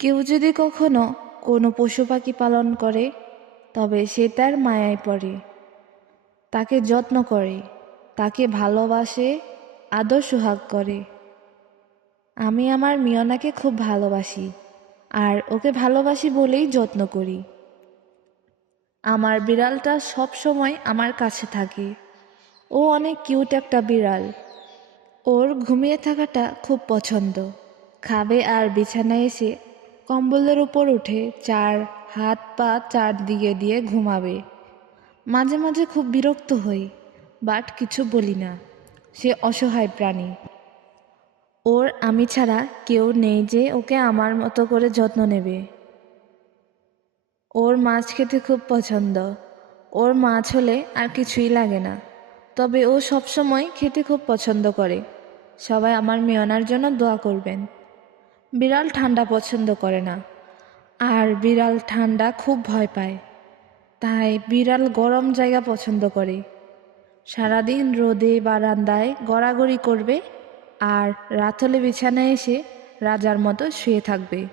কেউ যদি কখনো কোনো পশু পাখি পালন করে, তবে সে তার মায়ায় পড়ে। তাকে যত্ন করে, তাকে ভালোবাসে, আদর সোহাগ করে। আমি আমার মিয়নাকে খুব ভালোবাসি, আর ওকে ভালোবাসি বলেই যত্ন করি। আমার বিড়ালটা সব সময় আমার কাছে থাকে। ও অনেক কিউট একটা বিড়াল। ওর ঘুমিয়ে থাকাটা খুব পছন্দ। খাবে আর বিছানায় এসে কম্বলের উপর উঠে চার হাত পা চার দিকে দিয়ে ঘুমাবে। মাঝে মাঝে খুব বিরক্ত হই, বাট কিছু বলি না। সে অসহায় প্রাণী। ওর আমি ছাড়া কেউ নেই যে ওকে আমার মতো করে যত্ন নেবে। ওর মাছ খেতে খুব পছন্দ। ওর মাছ হলে আর কিছুই লাগে না। তবে ও সবসময় খেতে খুব পছন্দ করে। সবাই আমার মেয়নার জন্য দোয়া করবেন। বিড়াল ঠান্ডা পছন্দ করে না। আর বিড়াল ঠান্ডা খুব ভয় পায়। তাই বিড়াল গরম জায়গা পছন্দ করে। সারাদিন রোদে বারান্দায় গড়াগড়ি করবে আর রাত হলে বিছানায় এসে রাজার মতো শুয়ে থাকবে।